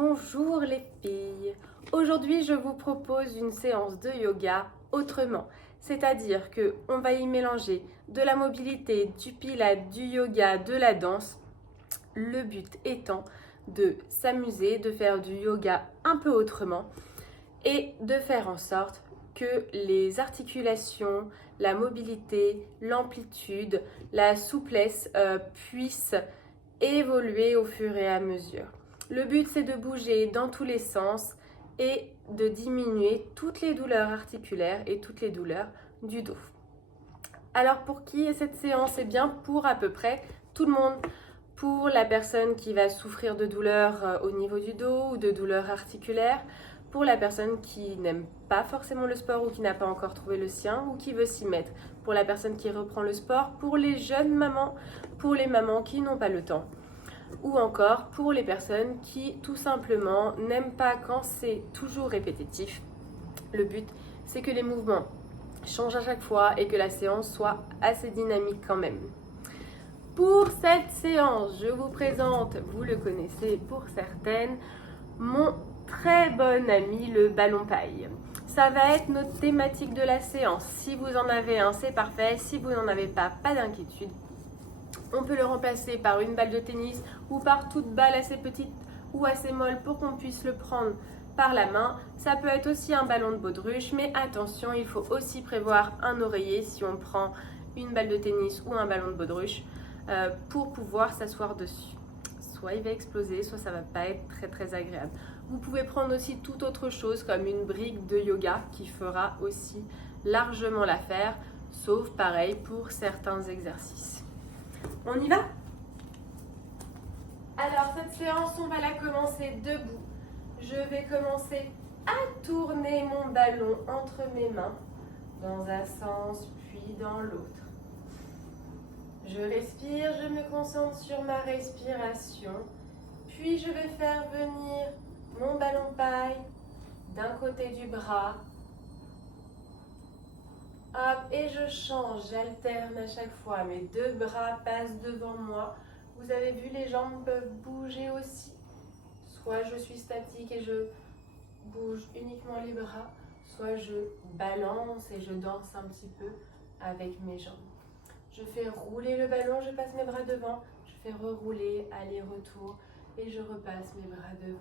Bonjour les filles. Aujourd'hui, je vous propose une séance de yoga autrement. C'est-à-dire que on va y mélanger de la mobilité, du pilate, du yoga, de la danse. Le but étant de s'amuser, de faire du yoga un peu autrement et de faire en sorte que les articulations, la mobilité, l'amplitude, la souplesse puissent évoluer au fur et à mesure. Le but, c'est de bouger dans tous les sens et de diminuer toutes les douleurs articulaires et toutes les douleurs du dos. Alors pour qui est cette séance? Eh bien pour à peu près tout le monde. Pour la personne qui va souffrir de douleurs au niveau du dos ou de douleurs articulaires, pour la personne qui n'aime pas forcément le sport ou qui n'a pas encore trouvé le sien ou qui veut s'y mettre, pour la personne qui reprend le sport, pour les jeunes mamans, pour les mamans qui n'ont pas le temps, ou encore pour les personnes qui tout simplement n'aiment pas quand c'est toujours répétitif. Le but, c'est que les mouvements changent à chaque fois et que la séance soit assez dynamique quand même. Pour cette séance, je vous présente, vous le connaissez pour certaines, mon très bon ami le ballon paille. Ça va être notre thématique de la séance. Si vous en avez un, c'est parfait. Si vous n'en avez pas, pas d'inquiétude. On peut le remplacer par une balle de tennis ou par toute balle assez petite ou assez molle pour qu'on puisse le prendre par la main. Ça peut être aussi un ballon de baudruche, mais attention, il faut aussi prévoir un oreiller si on prend une balle de tennis ou un ballon de baudruche pour pouvoir s'asseoir dessus. Soit il va exploser, soit ça va pas être très agréable. Vous pouvez prendre aussi toute autre chose comme une brique de yoga qui fera aussi largement l'affaire, sauf pareil pour certains exercices. On y va? Alors cette séance, on va la commencer debout. Je vais commencer à tourner mon ballon entre mes mains dans un sens puis dans l'autre. Je respire, je me concentre sur ma respiration, puis je vais faire venir mon ballon paille d'un côté du bras. Hop, et je change, j'alterne à chaque fois. Mes deux bras passent devant moi. Vous avez vu, les jambes peuvent bouger aussi. Soit je suis statique et je bouge uniquement les bras, soit je balance et je danse un petit peu avec mes jambes. Je fais rouler le ballon, je passe mes bras devant, je fais rerouler, aller-retour et je repasse mes bras devant.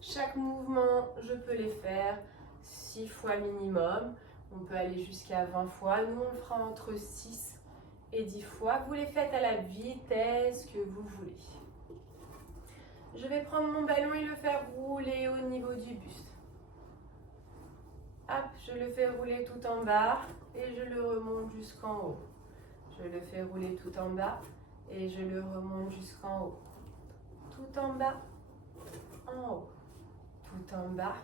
Chaque mouvement, je peux les faire 6 fois minimum. On peut aller jusqu'à 20 fois. Nous, on le fera entre 6 et 10 fois. Vous les faites à la vitesse que vous voulez. Je vais prendre mon ballon et le faire rouler au niveau du buste. Hop, je le fais rouler tout en bas et je le remonte jusqu'en haut. Je le fais rouler tout en bas et je le remonte jusqu'en haut. Tout en bas, en haut. Tout en bas,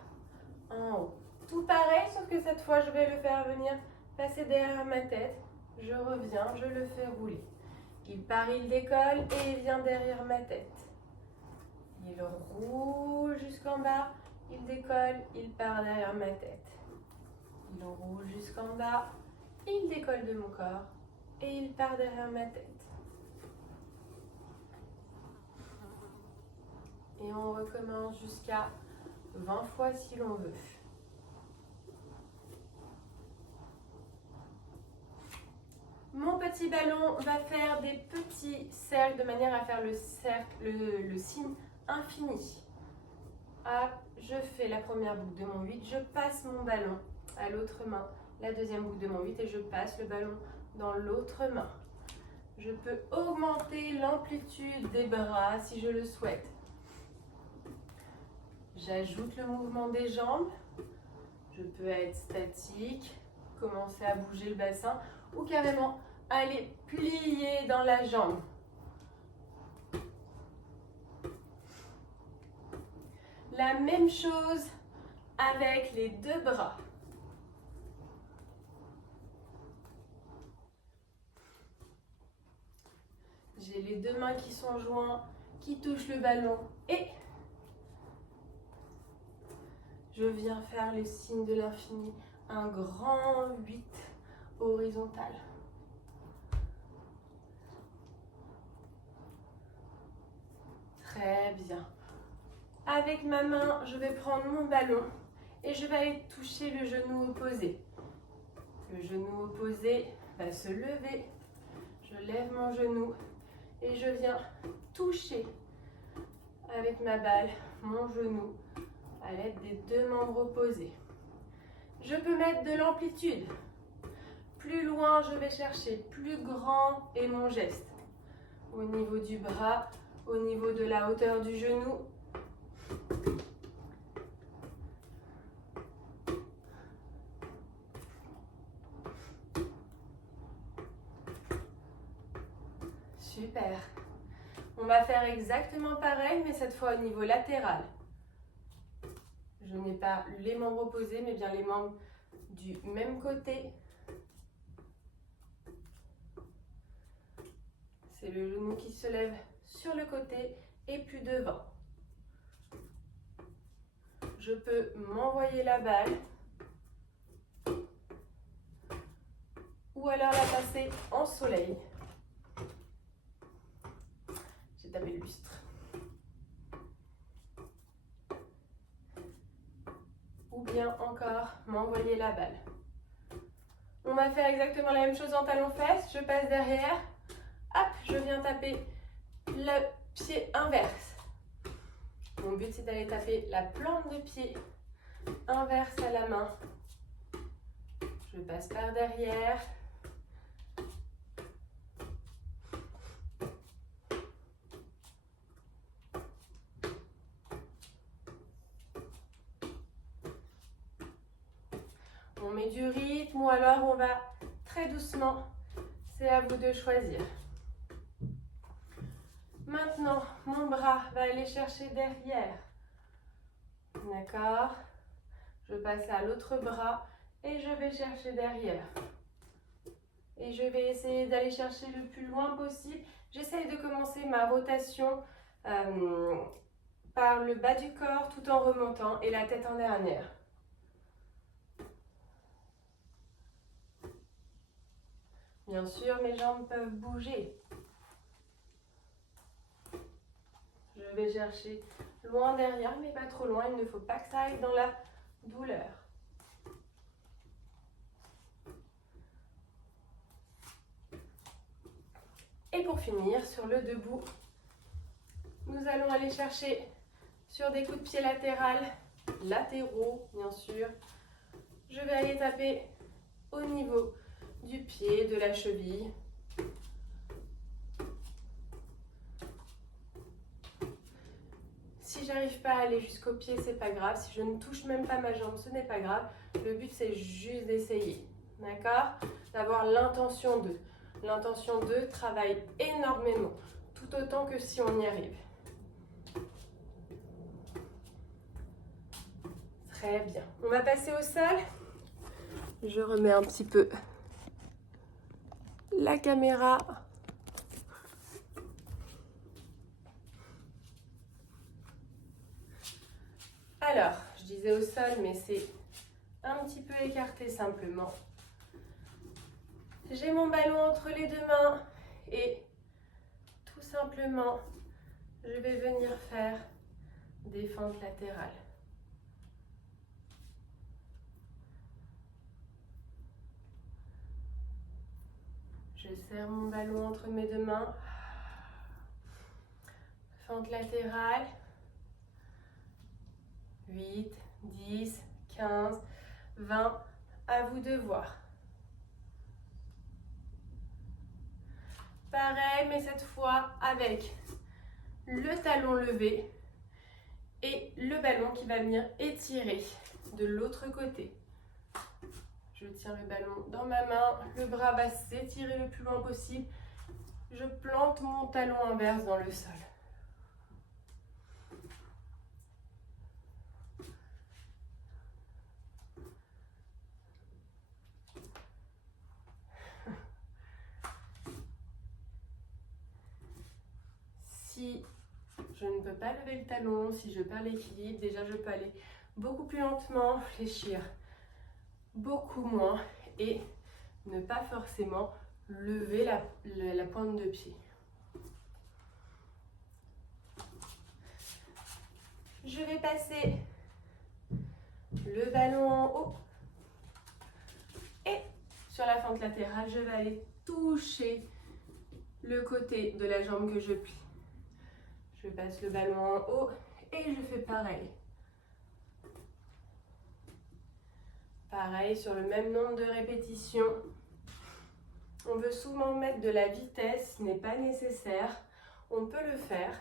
en haut. Tout pareil, sauf que cette fois, je vais le faire venir passer derrière ma tête. Je reviens, je le fais rouler. Il part, il décolle et il vient derrière ma tête. Il roule jusqu'en bas, il décolle, il part derrière ma tête. Il roule jusqu'en bas, il décolle de mon corps et il part derrière ma tête. Et on recommence jusqu'à 20 fois si l'on veut. Mon petit ballon va faire des petits cercles de manière à faire le signe infini. Hop, je fais la première boucle de mon 8, je passe mon ballon à l'autre main, la deuxième boucle de mon 8 et je passe le ballon dans l'autre main. Je peux augmenter l'amplitude des bras si je le souhaite. J'ajoute le mouvement des jambes. Je peux être statique, commencer à bouger le bassin ou carrément aller plier dans la jambe. La même chose avec les deux bras. J'ai les deux mains qui sont jointes, qui touchent le ballon et je viens faire le signe de l'infini, un grand 8 horizontal. Très bien. Avec ma main, je vais prendre mon ballon et je vais aller toucher le genou opposé. Le genou opposé va se lever. Je lève mon genou et je viens toucher avec ma balle mon genou à l'aide des deux membres opposés. Je peux mettre de l'amplitude. Plus loin, je vais chercher plus grand est mon geste. Au niveau du bras, au niveau de la hauteur du genou. Super. On va faire exactement pareil, mais cette fois au niveau latéral. Je n'ai pas les membres opposés, mais bien les membres du même côté. C'est le genou qui se lève sur le côté et puis devant. Je peux m'envoyer la balle ou alors la passer en soleil. J'ai tapé le lustre. Ou bien encore m'envoyer la balle. On va faire exactement la même chose en talon-fesse. Je passe derrière. Hop, je viens taper le pied inverse. Mon but, c'est d'aller taper la plante de pied inverse à la main. Je passe par derrière. On met du rythme ou alors on va très doucement. C'est à vous de choisir. Maintenant, mon bras va aller chercher derrière. D'accord? Je passe à l'autre bras et je vais chercher derrière. Et je vais essayer d'aller chercher le plus loin possible. J'essaye de commencer ma rotation par le bas du corps tout en remontant et la tête en arrière. Bien sûr, mes jambes peuvent bouger. Je vais chercher loin derrière, mais pas trop loin. Il ne faut pas que ça aille dans la douleur. Et pour finir, sur le debout, nous allons aller chercher sur des coups de pied latéraux, bien sûr. Je vais aller taper au niveau du pied, de la cheville. Si j'arrive pas à aller jusqu'au pied, c'est pas grave. Si je ne touche même pas ma jambe, ce n'est pas grave. Le but, c'est juste d'essayer. D'accord? D'avoir l'intention de. L'intention de travaille énormément, tout autant que si on y arrive. Très bien. On va passer au sol. Je remets un petit peu la caméra. Alors, je disais au sol, mais c'est un petit peu écarté simplement. J'ai mon ballon entre les deux mains et tout simplement, je vais venir faire des fentes latérales. Je serre mon ballon entre mes deux mains. Fente latérale. 8, 10, 15, 20. À vous de voir. Pareil, mais cette fois avec le talon levé et le ballon qui va venir étirer de l'autre côté. Je tiens le ballon dans ma main, le bras va s'étirer le plus loin possible. Je plante mon talon inverse dans le sol. Si je ne peux pas lever le talon, si je perds l'équilibre, déjà je peux aller beaucoup plus lentement, fléchir beaucoup moins et ne pas forcément lever la pointe de pied. Je vais passer le ballon en haut. Et sur la fente latérale, je vais aller toucher le côté de la jambe que je plie. Je passe le ballon en haut et je fais pareil. Pareil sur le même nombre de répétitions. On veut souvent mettre de la vitesse, ce n'est pas nécessaire. On peut le faire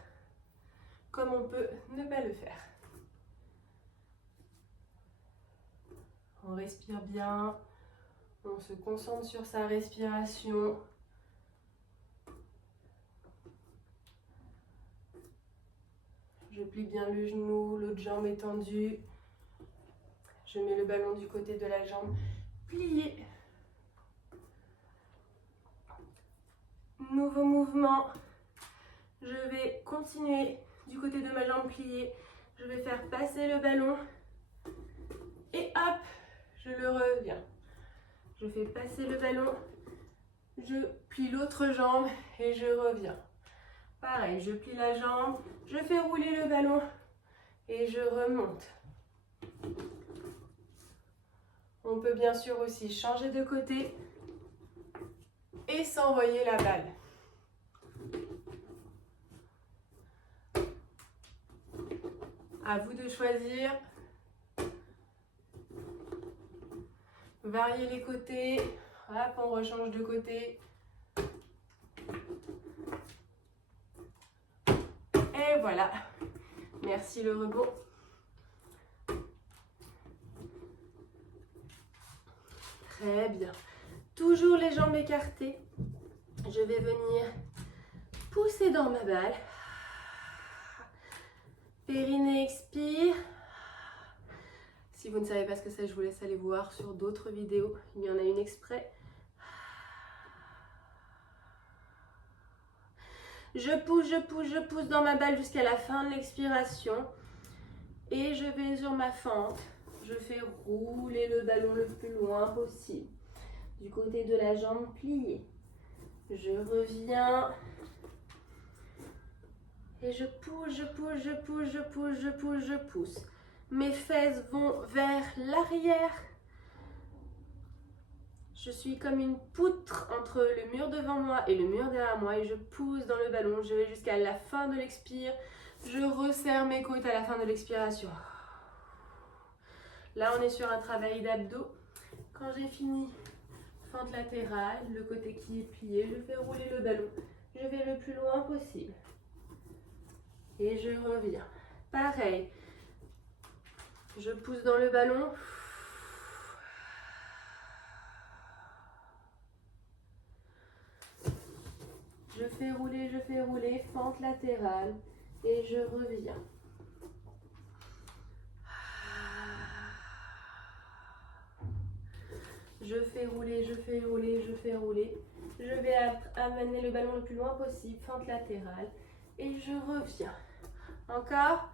comme on peut ne pas le faire. On respire bien, on se concentre sur sa respiration. Je plie bien le genou, l'autre jambe est tendue. Je mets le ballon du côté de la jambe pliée. Nouveau mouvement. Je vais continuer du côté de ma jambe pliée. Je vais faire passer le ballon. Et hop, je le reviens. Je fais passer le ballon. Je plie l'autre jambe et je reviens. Pareil, je plie la jambe. Je fais rouler le ballon et je remonte. On peut bien sûr aussi changer de côté et s'envoyer la balle. À vous de choisir. Varier les côtés. Hop, on rechange de côté. Et voilà. Merci le rebond. Très bien. Toujours les jambes écartées. Je vais venir pousser dans ma balle. Périnée expire. Si vous ne savez pas ce que c'est, je vous laisse aller voir sur d'autres vidéos. Il y en a une exprès. Je pousse dans ma balle jusqu'à la fin de l'expiration. Et je vais sur ma fente. Je fais rouler le ballon le plus loin possible. Du côté de la jambe pliée. Je reviens. Et je pousse. Mes fesses vont vers l'arrière. Je suis comme une poutre entre le mur devant moi et le mur derrière moi. Et je pousse dans le ballon. Je vais jusqu'à la fin de l'expire. Je resserre mes côtes à la fin de l'expiration. Là, on est sur un travail d'abdos. Quand j'ai fini, fente latérale, le côté qui est plié, je fais rouler le ballon. Je vais le plus loin possible. Et je reviens. Pareil. Je pousse dans le ballon. Je fais rouler, fente latérale. Et je reviens. Je fais rouler. Je vais amener le ballon le plus loin possible, fente latérale. Et je reviens. Encore.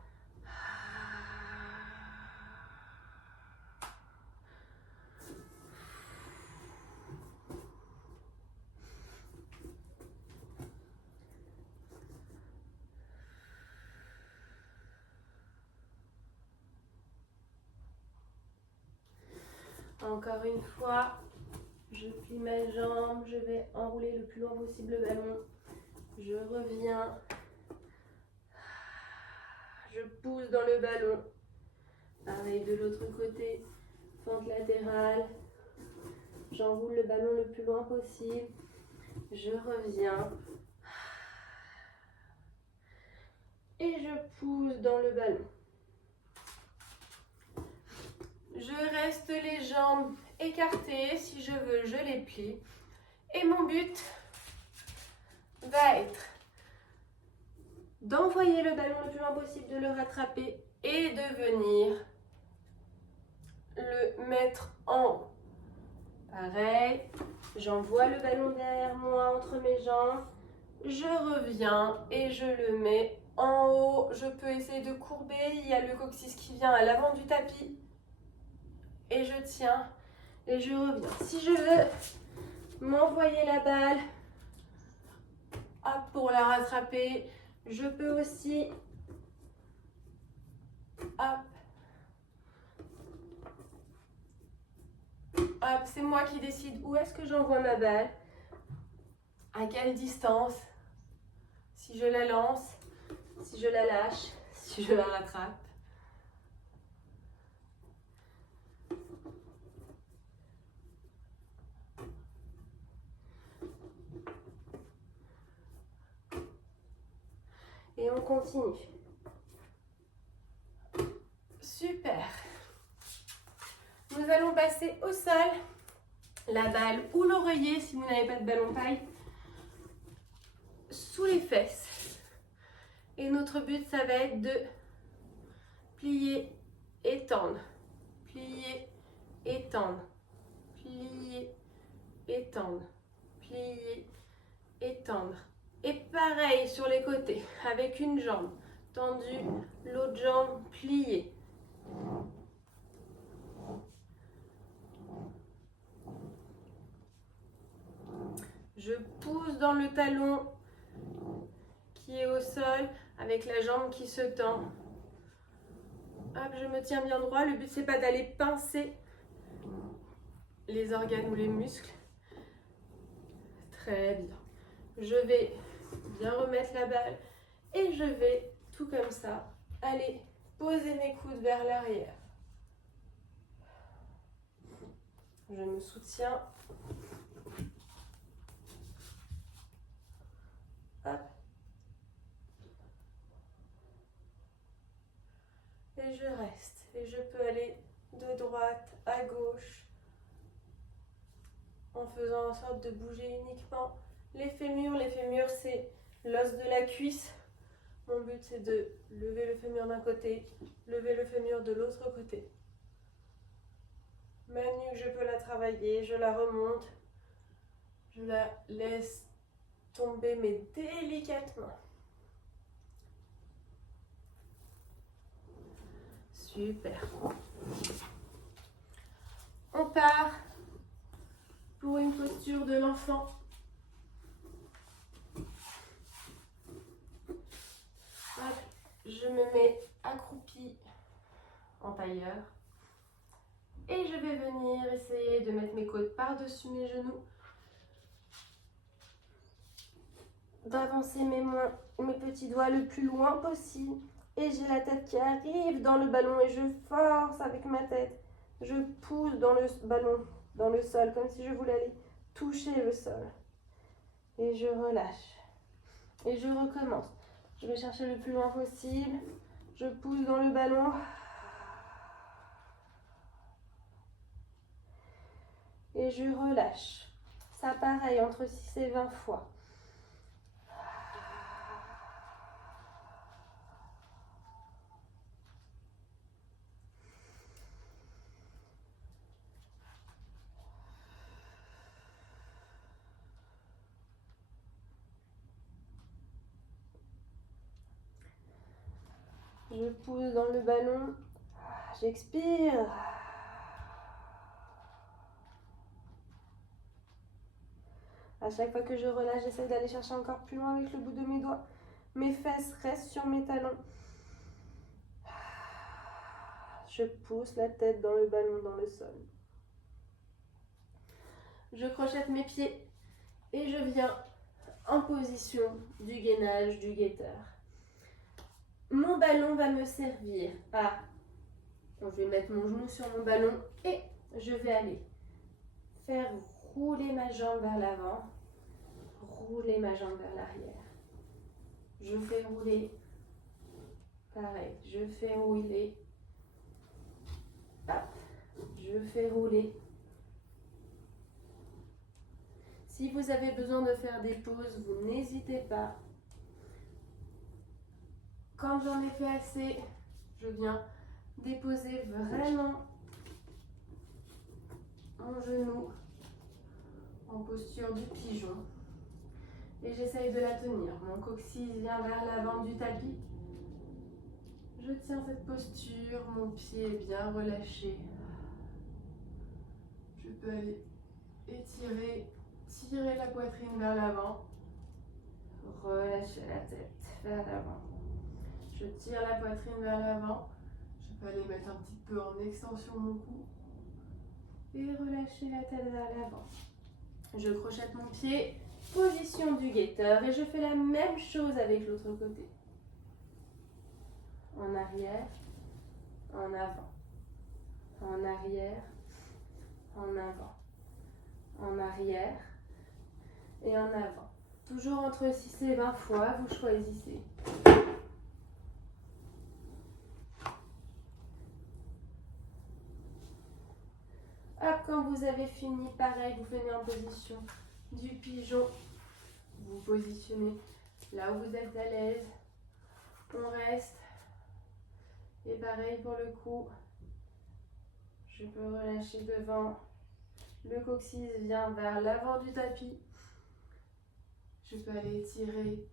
Encore une fois, je plie ma jambe, je vais enrouler le plus loin possible le ballon. Je reviens. Je pousse dans le ballon. Pareil de l'autre côté, fente latérale. J'enroule le ballon le plus loin possible. Je reviens. Et je pousse dans le ballon. Je reste les jambes écartées. Si je veux, je les plie. Et mon but va être d'envoyer le ballon le plus loin possible, de le rattraper et de venir le mettre en haut. Pareil, j'envoie le ballon derrière moi entre mes jambes. Je reviens et je le mets en haut. Je peux essayer de courber. Il y a le coccyx qui vient à l'avant du tapis. Et je tiens et je reviens. Si je veux m'envoyer la balle pour la rattraper, je peux aussi c'est moi qui décide où est-ce que j'envoie ma balle, à quelle distance, si je la lance, si je la lâche, si je la rattrape. Et on continue. Super. Nous allons passer au sol, la balle ou l'oreiller si vous n'avez pas de ballon paille, sous les fesses. Et notre but, ça va être de plier, étendre, plier, étendre, plier, étendre, plier, étendre. Et pareil sur les côtés, avec une jambe tendue, l'autre jambe pliée. Je pousse dans le talon qui est au sol avec la jambe qui se tend. Hop, je me tiens bien droit. Le but, c'est pas d'aller pincer les organes ou les muscles. Très bien. Je vais bien remettre la balle et je vais, tout comme ça, aller poser mes coudes vers l'arrière. Je me soutiens. Hop. Et je reste. Et je peux aller de droite à gauche en faisant en sorte de bouger uniquement les fémurs. Les fémurs, c'est l'os de la cuisse. Mon but, c'est de lever le fémur d'un côté, lever le fémur de l'autre côté. Ma nuque, je peux la travailler, je la remonte, je la laisse tomber, mais délicatement. Super. On part pour une posture de l'enfant. Je me mets accroupie en tailleur. Et je vais venir essayer de mettre mes côtes par-dessus mes genoux. D'avancer mes petits doigts le plus loin possible. Et j'ai la tête qui arrive dans le ballon et je force avec ma tête. Je pousse dans le ballon, dans le sol, comme si je voulais aller toucher le sol. Et je relâche. Et je recommence. Je vais chercher le plus loin possible. Je pousse dans le ballon. Et je relâche. Ça pareil, entre 6 et 20 fois. Je pousse dans le ballon. J'expire. À chaque fois que je relâche, j'essaie d'aller chercher encore plus loin avec le bout de mes doigts. Mes fesses restent sur mes talons. Je pousse la tête dans le ballon, dans le sol. Je crochette mes pieds et je viens en position du gainage, du guetteur. Mon ballon va me servir à... Je vais mettre mon genou sur mon ballon et je vais aller faire rouler ma jambe vers l'avant, rouler ma jambe vers l'arrière. Je fais rouler, pareil, je fais rouler, hop, je fais rouler. Si vous avez besoin de faire des pauses, vous n'hésitez pas. Quand j'en ai fait assez, je viens déposer vraiment mon genou en posture du pigeon. Et j'essaye de la tenir. Mon coccyx vient vers l'avant du tapis. Je tiens cette posture, mon pied est bien relâché. Je peux aller étirer, tirer la poitrine vers l'avant. Relâcher la tête vers l'avant. Je tire la poitrine vers l'avant. Je peux aller mettre un petit peu en extension mon cou. Et relâchez la tête vers l'avant. Je crochette mon pied, position du guetteur et je fais la même chose avec l'autre côté. En arrière, en avant, en arrière, en avant, en arrière et en avant. Toujours entre 6 et 20 fois, vous choisissez. Hop, quand vous avez fini, pareil, vous venez en position du pigeon. Vous vous positionnez là où vous êtes à l'aise. On reste. Et pareil pour le cou. Je peux relâcher devant. Le coccyx vient vers l'avant du tapis. Je peux aller étirer,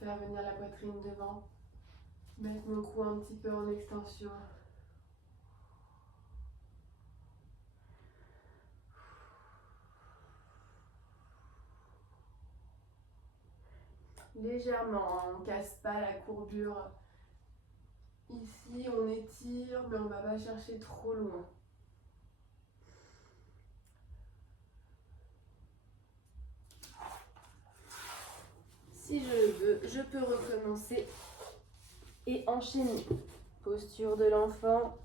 faire venir la poitrine devant. Mettre mon cou un petit peu en extension. Légèrement, on ne casse pas la courbure. Ici, on étire, mais on ne va pas chercher trop loin. Si je le veux, je peux recommencer et enchaîner. Posture de l'enfant.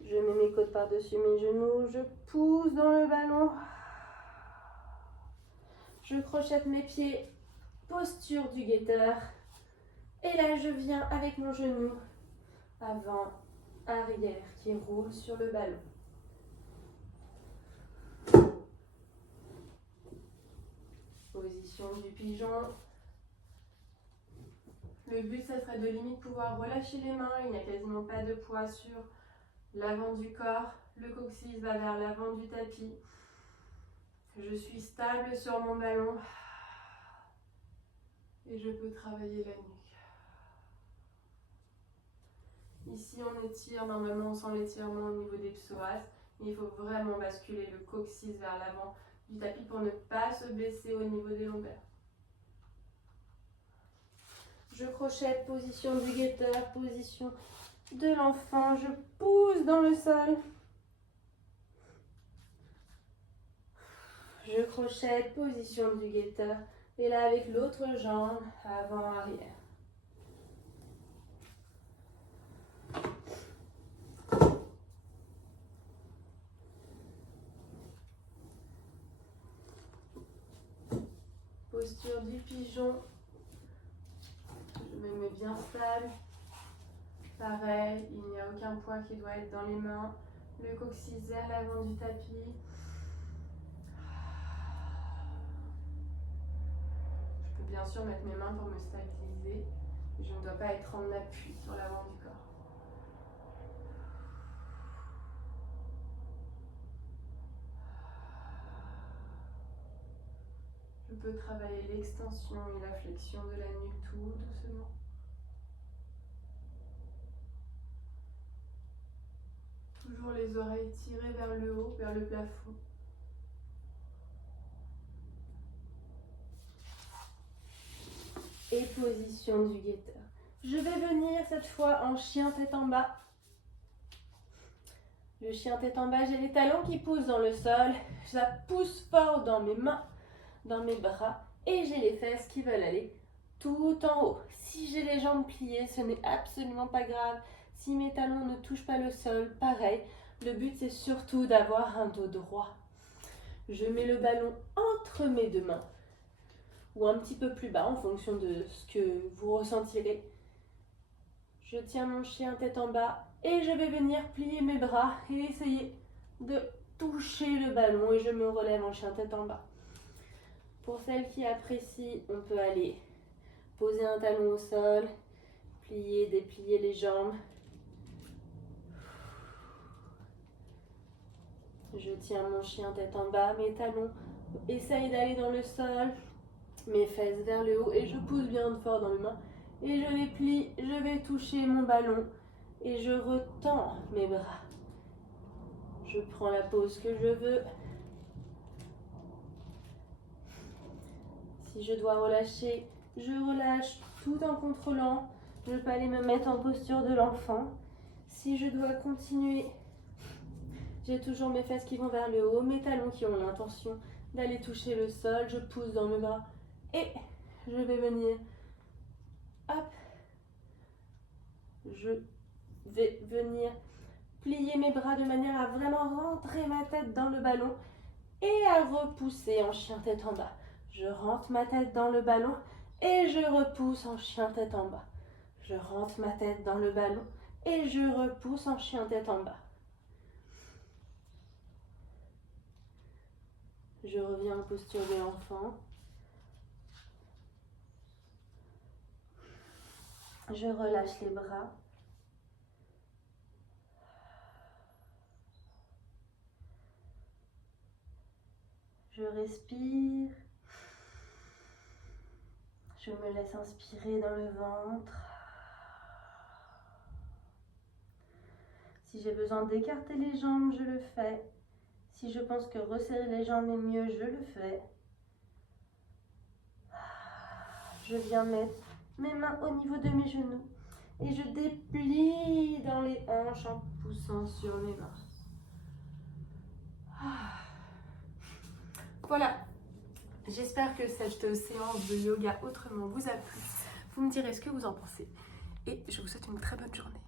Je mets mes côtes par-dessus mes genoux. Je pousse dans le ballon. Je crochette mes pieds. Posture du guetteur. Et là, je viens avec mon genou avant, arrière qui roule sur le ballon. Position du pigeon. Le but, ça serait de limite pouvoir relâcher les mains. Il n'y a quasiment pas de poids sur l'avant du corps. Le coccyx va vers l'avant du tapis. Je suis stable sur mon ballon. Et je peux travailler la nuque. Ici, on étire. Normalement, on sent l'étirement au niveau des psoas. Il faut vraiment basculer le coccyx vers l'avant du tapis pour ne pas se baisser au niveau des lombaires. Je crochette, position du guetteur, position de l'enfant. Je pousse dans le sol. Je crochette, position du guetteur. Et là, avec l'autre jambe, avant, arrière. Posture du pigeon. Je me mets bien stable. Pareil, il n'y a aucun poids qui doit être dans les mains. Le coccyx vers l'avant du tapis. Je peux bien sûr mettre mes mains pour me stabiliser. Je ne dois pas être en appui sur l'avant du corps. Je peux travailler l'extension et la flexion de la nuque tout doucement. Toujours les oreilles tirées vers le haut, vers le plafond. Et position du guetteur. Je vais venir cette fois en chien tête en bas. Le chien tête en bas, j'ai les talons qui poussent dans le sol. Ça pousse fort dans mes mains, dans mes bras. Et j'ai les fesses qui veulent aller tout en haut. Si j'ai les jambes pliées, ce n'est absolument pas grave. Si mes talons ne touchent pas le sol, pareil. Le but, c'est surtout d'avoir un dos droit. Je mets le ballon entre mes deux mains. Ou un petit peu plus bas en fonction de ce que vous ressentirez. Je tiens mon chien tête en bas et je vais venir plier mes bras et essayer de toucher le ballon et je me relève en chien tête en bas. Pour celles qui apprécient, on peut aller poser un talon au sol, plier, déplier les jambes. Je tiens mon chien tête en bas, mes talons essayent d'aller dans le sol. Mes fesses vers le haut et je pousse bien fort dans mes mains et je les plie, je vais toucher mon ballon et je retends mes bras. Je prends la pose que je veux. Si je dois relâcher, je relâche tout en contrôlant. Je peux aller me mettre en posture de l'enfant. Si je dois continuer, J'ai toujours mes fesses qui vont vers le haut, mes talons qui ont l'intention d'aller toucher le sol. Je pousse dans le bras et je vais venir. Hop. Je vais venir plier mes bras de manière à vraiment rentrer ma tête dans le ballon et à repousser en chien tête en bas. Je rentre ma tête dans le ballon et je repousse en chien tête en bas. Je rentre ma tête dans le ballon et je repousse en chien tête en bas. Je reviens en posture de l'enfant. Je relâche les bras. Je respire. Je me laisse inspirer dans le ventre. Si j'ai besoin d'écarter les jambes, je le fais. Si je pense que resserrer les jambes est mieux, je le fais. Je viens mettre mes mains au niveau de mes genoux et je déplie dans les hanches en poussant sur mes mains. Voilà, j'espère que cette séance de yoga autrement vous a plu. Vous me direz ce que vous en pensez et je vous souhaite une très bonne journée.